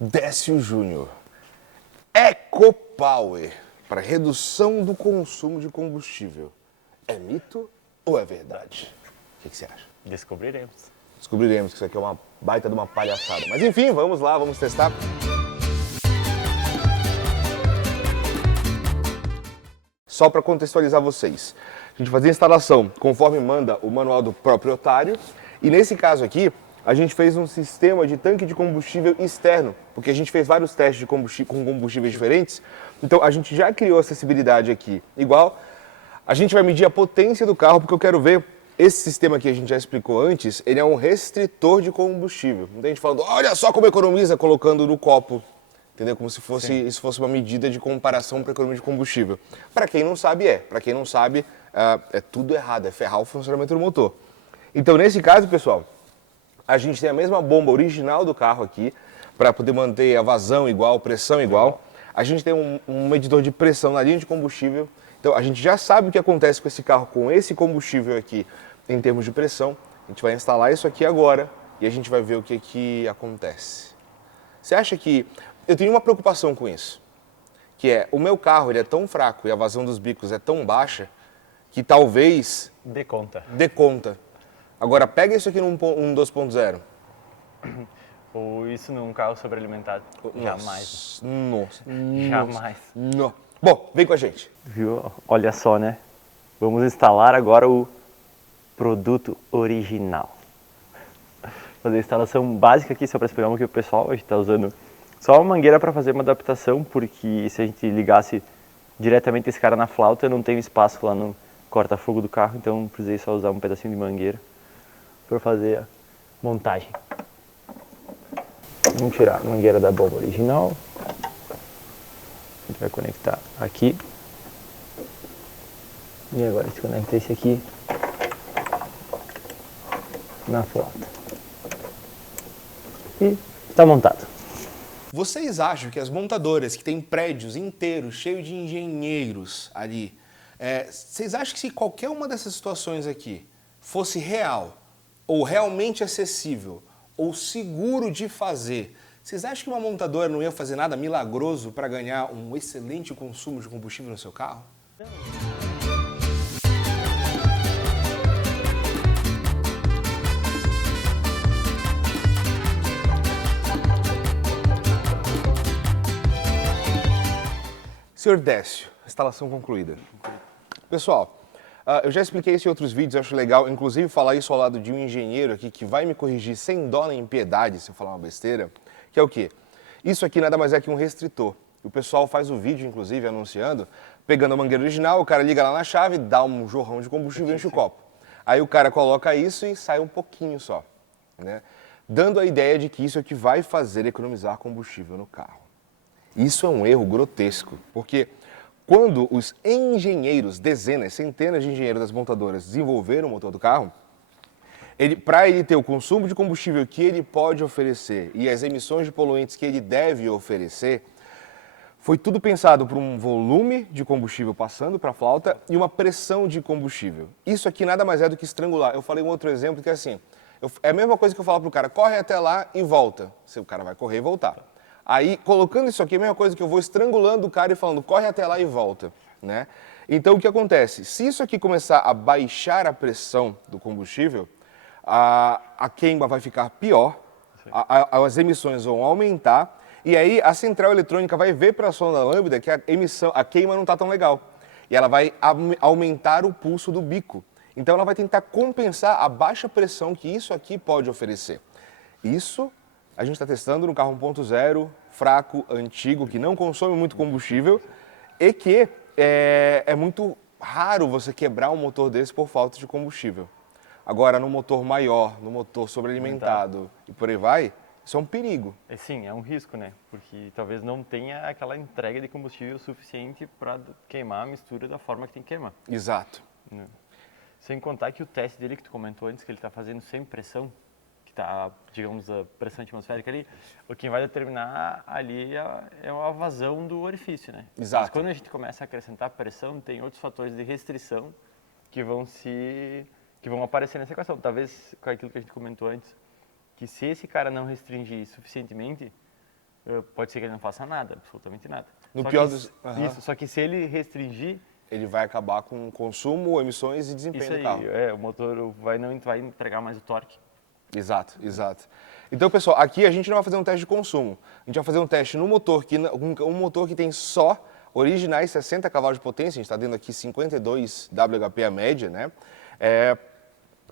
Décio Júnior. EcoPower para redução do consumo de combustível. É mito ou é verdade? O que você acha? Descobriremos. Descobriremos que isso aqui é uma baita de uma palhaçada. Mas enfim, vamos lá, vamos testar. Só para contextualizar vocês, a gente fazia a instalação conforme manda o manual do proprietário e nesse caso aqui, a gente fez um sistema de tanque de combustível externo, porque a gente fez vários testes de combustível, com combustíveis diferentes, então a gente já criou acessibilidade aqui. Igual, a gente vai medir a potência do carro, porque eu quero ver, esse sistema que a gente já explicou antes, ele é um restritor de combustível. Então a gente falando, olha só como economiza colocando no copo. Entendeu? Como se isso fosse uma medida de comparação para a economia de combustível. Para quem não sabe, é. Para quem não sabe, é tudo errado, é ferrar o funcionamento do motor. Então, nesse caso, pessoal, a gente tem a mesma bomba original do carro aqui, para poder manter a vazão igual, pressão igual. A gente tem um medidor de pressão na linha de combustível. Então, a gente já sabe o que acontece com esse carro, com esse combustível aqui, em termos de pressão. A gente vai instalar isso aqui agora e a gente vai ver o que acontece. Você acha que... Eu tenho uma preocupação com isso, que é, o meu carro ele é tão fraco e a vazão dos bicos é tão baixa, que talvez... Dê conta. Dê conta. Agora, pega isso aqui num 2.0. Ou isso num carro sobrealimentado. Jamais. Nossa. Jamais. Não. Bom, vem com a gente. Viu? Olha só, né? Vamos instalar agora o produto original. Fazer a instalação básica aqui, só para esse programa que o pessoal a gente está usando só uma mangueira para fazer uma adaptação, porque se a gente ligasse diretamente esse cara na flauta, não tem espaço lá no corta-fogo do carro, então precisei só usar um pedacinho de mangueira para fazer a montagem. Vamos tirar a mangueira da bomba original. A gente vai conectar aqui. E agora a gente conecta esse aqui na flauta. E está montado. Vocês acham que as montadoras que têm prédios inteiros, cheios de engenheiros ali, vocês acham que se qualquer uma dessas situações aqui fosse real, ou realmente acessível, ou seguro de fazer, vocês acham que uma montadora não ia fazer nada milagroso para ganhar um excelente consumo de combustível no seu carro? Senhor Décio, instalação concluída. Pessoal, eu já expliquei isso em outros vídeos, eu acho legal, inclusive, falar isso ao lado de um engenheiro aqui que vai me corrigir sem dó nem piedade se eu falar uma besteira, que é o quê? Isso aqui nada mais é que um restritor. O pessoal faz o vídeo, inclusive, anunciando, pegando a mangueira original, o cara liga lá na chave, dá um jorrão de combustível e enche o copo. Aí o cara coloca isso e sai um pouquinho só, né? Dando a ideia de que isso é o que vai fazer economizar combustível no carro. Isso é um erro grotesco, porque quando os engenheiros, dezenas, centenas de engenheiros das montadoras desenvolveram o motor do carro, para ele ter o consumo de combustível que ele pode oferecer e as emissões de poluentes que ele deve oferecer, foi tudo pensado por um volume de combustível passando para a flauta e uma pressão de combustível. Isso aqui nada mais é do que estrangular. Eu falei um outro exemplo que é assim, é a mesma coisa que eu falo para o cara, corre até lá e volta. O cara vai correr e voltar. Aí, colocando isso aqui, é a mesma coisa que eu vou estrangulando o cara e falando, corre até lá e volta, né? Então, o que acontece? Se isso aqui começar a baixar a pressão do combustível, a queima vai ficar pior, as emissões vão aumentar, e aí a central eletrônica vai ver para a sonda lambda que a queima não está tão legal. E ela vai aumentar o pulso do bico. Então, ela vai tentar compensar a baixa pressão que isso aqui pode oferecer. Isso... A gente está testando no carro 1.0, fraco, antigo, que não consome muito combustível e que é muito raro você quebrar um motor desse por falta de combustível. Agora, no motor maior, no motor sobrealimentado e por aí vai, isso é um perigo. Sim, é um risco, né? Porque talvez não tenha aquela entrega de combustível suficiente para queimar a mistura da forma que tem que queimar. Exato. Sem contar que o teste dele que tu comentou antes, que ele está fazendo sem pressão, tá, digamos, a pressão atmosférica ali, o que vai determinar ali é a vazão do orifício, né? Exato. Mas quando a gente começa a acrescentar pressão, tem outros fatores de restrição que vão aparecer nessa equação. Talvez com aquilo que a gente comentou antes, que se esse cara não restringir suficientemente, pode ser que ele não faça nada, absolutamente nada. No Só pior que, dos... Aham. Isso, só que se ele restringir, Ele vai acabar com consumo, emissões e desempenho isso do aí, carro. o motor não vai entregar mais o torque. Exato, exato. Então, pessoal, aqui a gente não vai fazer um teste de consumo. A gente vai fazer um teste no motor, um motor que tem só originais 60 cavalos de potência. A gente está dando aqui 52 WHP a média, né?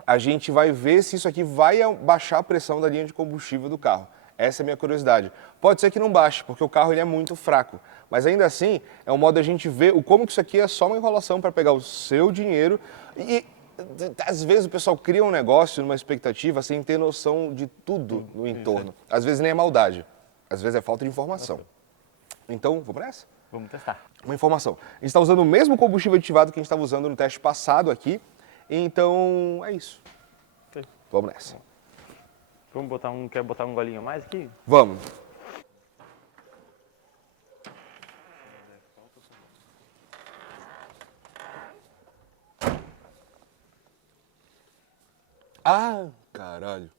A gente vai ver se isso aqui vai baixar a pressão da linha de combustível do carro. Essa é a minha curiosidade. Pode ser que não baixe, porque o carro ele é muito fraco. Mas ainda assim, é um modo da gente ver como que isso aqui é só uma enrolação para pegar o seu dinheiro. E às vezes o pessoal cria um negócio numa expectativa sem ter noção de tudo no entorno. Às vezes nem é maldade, às vezes é falta de informação. Então, vamos nessa? Vamos testar. Uma informação. A gente está usando o mesmo combustível aditivado que a gente estava usando no teste passado aqui. Então, é isso. Ok. Vamos nessa. Quer botar um golinho a mais aqui? Vamos. Ah, caralho.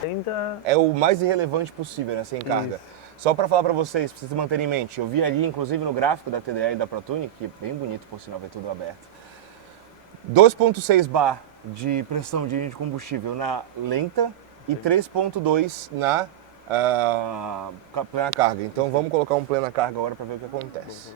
Ainda... É o mais irrelevante possível, né? Sem carga. Só para falar para vocês manterem em mente, eu vi ali, inclusive no gráfico da TDE e da ProTuning, que é bem bonito, por sinal, ver tudo aberto. 2.6 bar de pressão de linha de combustível na lenta e 3.2 na plena carga. Então vamos colocar um plena carga agora para ver o que acontece.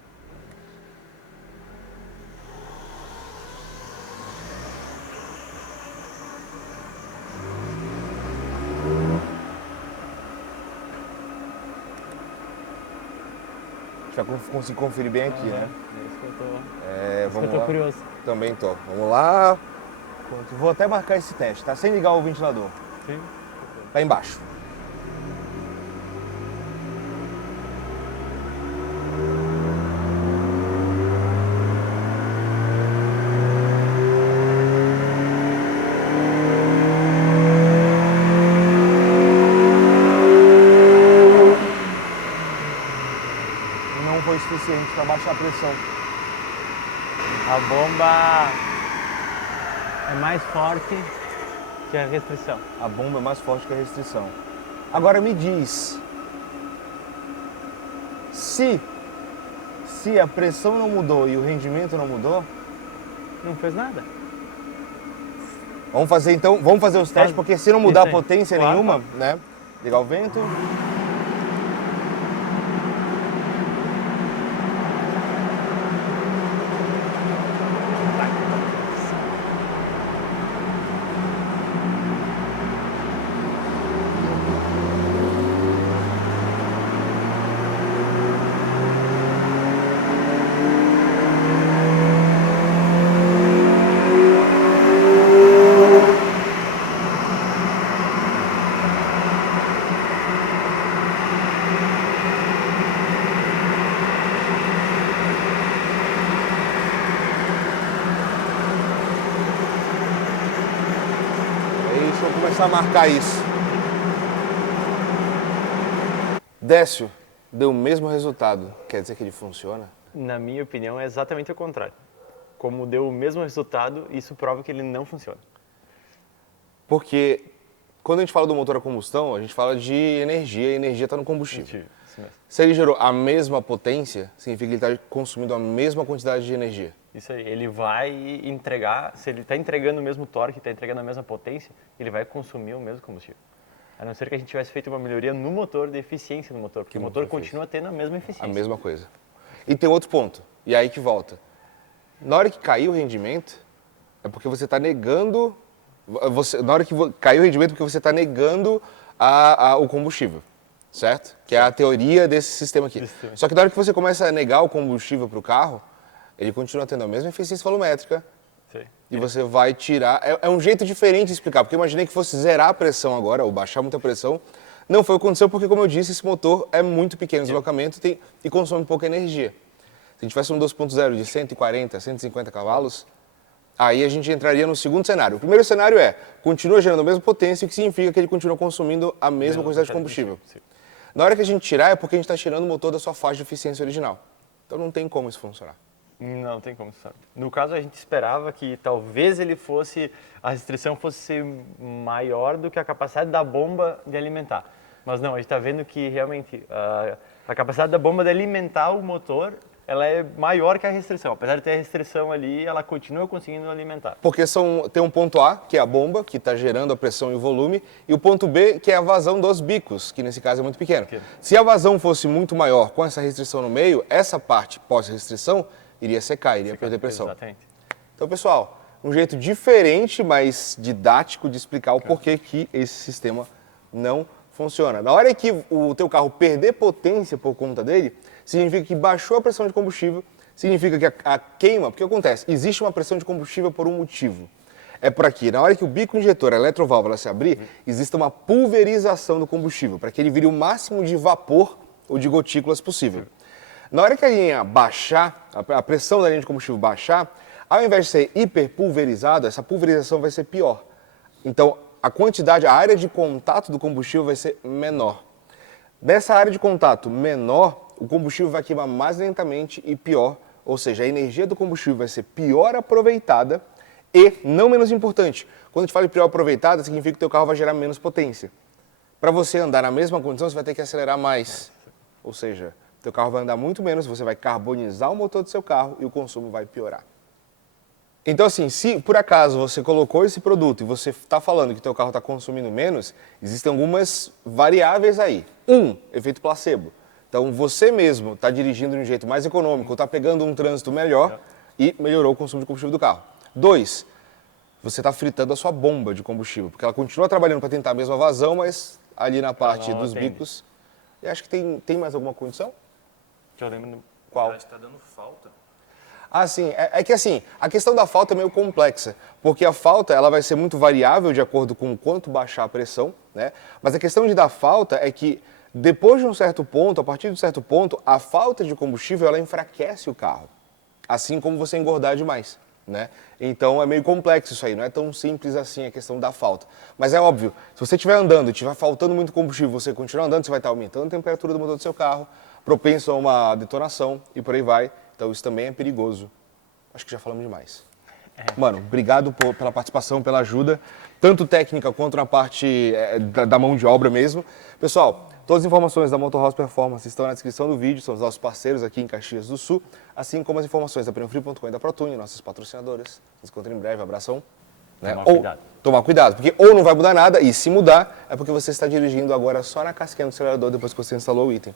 Já consigo conferir bem aqui, né? Vamos eu tô lá. curioso. Também tô. Vamos lá. Vou até marcar esse teste, tá? Sem ligar o ventilador. Sim. Tá embaixo. Não foi suficiente para baixar a pressão. A bomba é mais forte que a restrição. A bomba é mais forte que a restrição. Agora me diz, se a pressão não mudou e o rendimento não mudou, Não fez nada. vamos fazer os testes, porque se não mudar a Isso aí. potência Claro, nenhuma, né? Ligar o vento. Deixa eu começar a marcar isso. Décio, deu o mesmo resultado. Quer dizer que ele funciona? Na minha opinião, é exatamente o contrário. Como deu o mesmo resultado, isso prova que ele não funciona. Porque quando a gente fala do motor a combustão, a gente fala de energia, e a energia está no combustível. Isso mesmo. Se ele gerou a mesma potência, significa que ele está consumindo a mesma quantidade de energia. Isso aí, ele vai entregar, se ele está entregando o mesmo torque, está entregando a mesma potência, ele vai consumir o mesmo combustível. A não ser que a gente tivesse feito uma melhoria no motor, de eficiência no motor, porque o motor continua tendo a mesma eficiência. A mesma coisa. E tem outro ponto, e aí que volta. Na hora que cair o rendimento, é porque você está negando... na hora que cair o rendimento, é porque você está negando o combustível, certo? Que é a teoria desse sistema aqui. Só que na hora que você começa a negar o combustível para o carro, ele continua tendo a mesma eficiência volumétrica. Sim. E você vai tirar... É um jeito diferente de explicar, porque eu imaginei que fosse zerar a pressão agora, ou baixar muita pressão. Não foi o que aconteceu, porque, como eu disse, esse motor é muito pequeno de deslocamento e consome pouca energia. Se a gente tivesse um 2.0 de 140, 150 cavalos, aí a gente entraria no segundo cenário. O primeiro cenário continua gerando a mesma potência, o que significa que ele continua consumindo a mesma quantidade de combustível. Sim. Na hora que a gente tirar é porque a gente está tirando o motor da sua faixa de eficiência original. Então não tem como isso funcionar. Não tem como saber. No caso, a gente esperava que talvez a restrição fosse ser maior do que a capacidade da bomba de alimentar. Mas não, a gente está vendo que realmente a capacidade da bomba de alimentar o motor, ela é maior que a restrição. Apesar de ter a restrição ali, ela continua conseguindo alimentar. Porque tem um ponto A, que é a bomba, que está gerando a pressão e o volume, e o ponto B, que é a vazão dos bicos, que nesse caso é muito pequeno. Se a vazão fosse muito maior com essa restrição no meio, essa parte pós-restrição iria secar, iria perder pressão. Exatamente. Então, pessoal, um jeito diferente, mas didático de explicar o porquê que esse sistema não funciona. Na hora que o teu carro perder potência por conta dele, significa que baixou a pressão de combustível, significa que a queima, porque acontece, existe uma pressão de combustível por um motivo. É por aqui, na hora que o bico injetor, a eletroválvula se abrir, existe uma pulverização do combustível, para que ele vire o máximo de vapor ou de gotículas possível. Na hora que a linha baixar, a pressão da linha de combustível baixar, ao invés de ser hiperpulverizado, essa pulverização vai ser pior. Então, a área de contato do combustível vai ser menor. Dessa área de contato menor, o combustível vai queimar mais lentamente e pior, ou seja, a energia do combustível vai ser pior aproveitada e, não menos importante, quando a gente fala de pior aproveitada, significa que o teu carro vai gerar menos potência. Para você andar na mesma condição, você vai ter que acelerar mais, ou seja, o teu carro vai andar muito menos, você vai carbonizar o motor do seu carro e o consumo vai piorar. Então, assim, se por acaso você colocou esse produto e você está falando que o teu carro está consumindo menos, existem algumas variáveis aí. Efeito placebo. Então, você mesmo está dirigindo de um jeito mais econômico, está pegando um trânsito melhor e melhorou o consumo de combustível do carro. 2, você está fritando a sua bomba de combustível, porque ela continua trabalhando para tentar a mesma vazão, mas ali na parte dos bicos. E acho que tem mais alguma condição? Que eu lembro Qual? Está dando falta. Ah, sim. É que assim, a questão da falta é meio complexa, porque a falta ela vai ser muito variável de acordo com o quanto baixar a pressão, né? Mas a questão de dar falta é que depois de um certo ponto, a partir de um certo ponto, a falta de combustível ela enfraquece o carro, assim como você engordar demais, né? Então é meio complexo isso aí, não é tão simples assim a questão da falta. Mas é óbvio, se você estiver andando e estiver faltando muito combustível, você continuar andando, você vai estar aumentando a temperatura do motor do seu carro, propenso a uma detonação e por aí vai. Então isso também é perigoso. Acho que já falamos demais. Mano, obrigado pela participação, pela ajuda, tanto técnica quanto na parte da mão de obra mesmo. Pessoal, todas as informações da Motorhouse Performance estão na descrição do vídeo, são os nossos parceiros aqui em Caxias do Sul, assim como as informações da PneuFree.com e da ProTune, nossas patrocinadoras. Nos encontramos em breve, abração. Né? Tomar cuidado, porque ou não vai mudar nada, e se mudar, é porque você está dirigindo agora só na casquinha do acelerador depois que você instalou o item.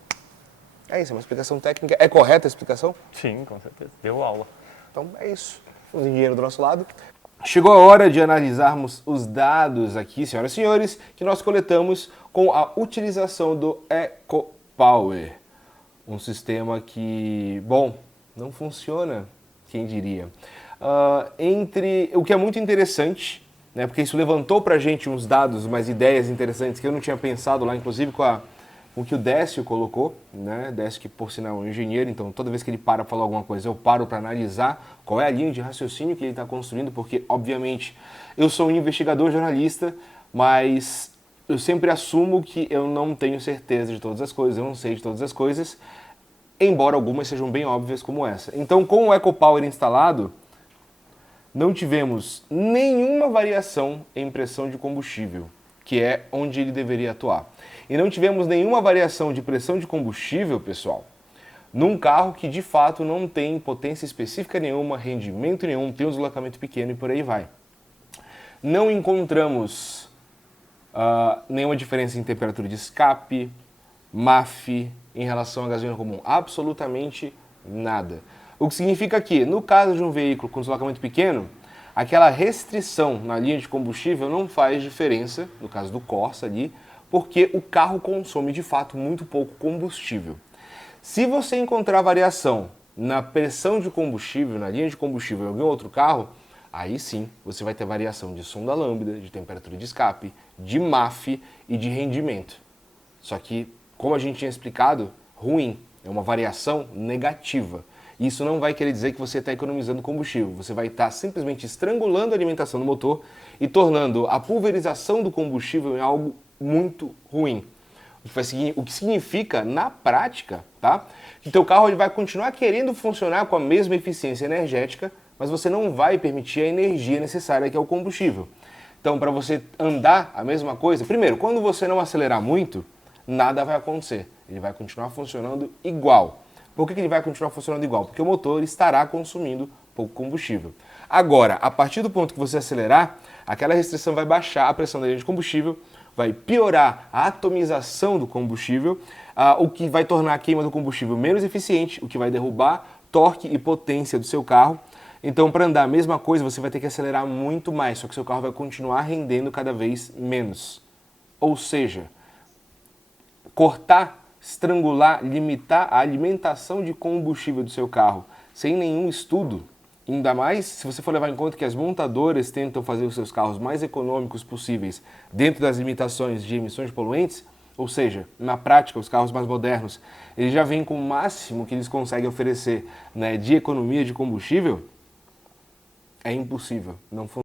É isso, é uma explicação técnica. É correta a explicação? Sim, com certeza. Deu aula. Então é isso. Temos dinheiro do nosso lado. Chegou a hora de analisarmos os dados aqui, senhoras e senhores, que nós coletamos com a utilização do EcoPower. Um sistema que, bom, não funciona, quem diria. O que é muito interessante, né, porque isso levantou pra gente uns dados, umas ideias interessantes que eu não tinha pensado lá, inclusive com o que o Décio colocou, né? Décio que por sinal é um engenheiro, então toda vez que ele para falar alguma coisa eu paro para analisar qual é a linha de raciocínio que ele está construindo, porque obviamente eu sou um investigador jornalista, mas eu sempre assumo que eu não tenho certeza de todas as coisas, eu não sei de todas as coisas, embora algumas sejam bem óbvias como essa. Então com o EcoPower instalado, não tivemos nenhuma variação em pressão de combustível, que é onde ele deveria atuar. E não tivemos nenhuma variação de pressão de combustível, pessoal, num carro que de fato não tem potência específica nenhuma, rendimento nenhum, tem um deslocamento pequeno e por aí vai. Não encontramos nenhuma diferença em temperatura de escape, MAF, em relação à gasolina comum. Absolutamente nada. O que significa que, no caso de um veículo com deslocamento pequeno, aquela restrição na linha de combustível não faz diferença, no caso do Corsa ali, porque o carro consome de fato muito pouco combustível. Se você encontrar variação na pressão de combustível, na linha de combustível em algum outro carro, aí sim você vai ter variação de sonda lambda, de temperatura de escape, de MAF e de rendimento. Só que, como a gente tinha explicado, ruim, é uma variação negativa. Isso não vai querer dizer que você está economizando combustível, você vai estar simplesmente estrangulando a alimentação do motor e tornando a pulverização do combustível em algo muito ruim. O que significa, na prática, tá? Que teu carro ele vai continuar querendo funcionar com a mesma eficiência energética, mas você não vai permitir a energia necessária que é o combustível. Então, para você andar a mesma coisa, primeiro, quando você não acelerar muito, nada vai acontecer. Ele vai continuar funcionando igual. Por que ele vai continuar funcionando igual? Porque o motor estará consumindo pouco combustível. Agora, a partir do ponto que você acelerar, aquela restrição vai baixar a pressão da linha de combustível, vai piorar a atomização do combustível, o que vai tornar a queima do combustível menos eficiente, o que vai derrubar torque e potência do seu carro. Então, para andar a mesma coisa, você vai ter que acelerar muito mais, só que seu carro vai continuar rendendo cada vez menos. Ou seja, cortar, estrangular, limitar a alimentação de combustível do seu carro sem nenhum estudo, ainda mais se você for levar em conta que as montadoras tentam fazer os seus carros mais econômicos possíveis dentro das limitações de emissões de poluentes, ou seja, na prática, os carros mais modernos, eles já vêm com o máximo que eles conseguem oferecer, né, de economia de combustível, é impossível, não funciona.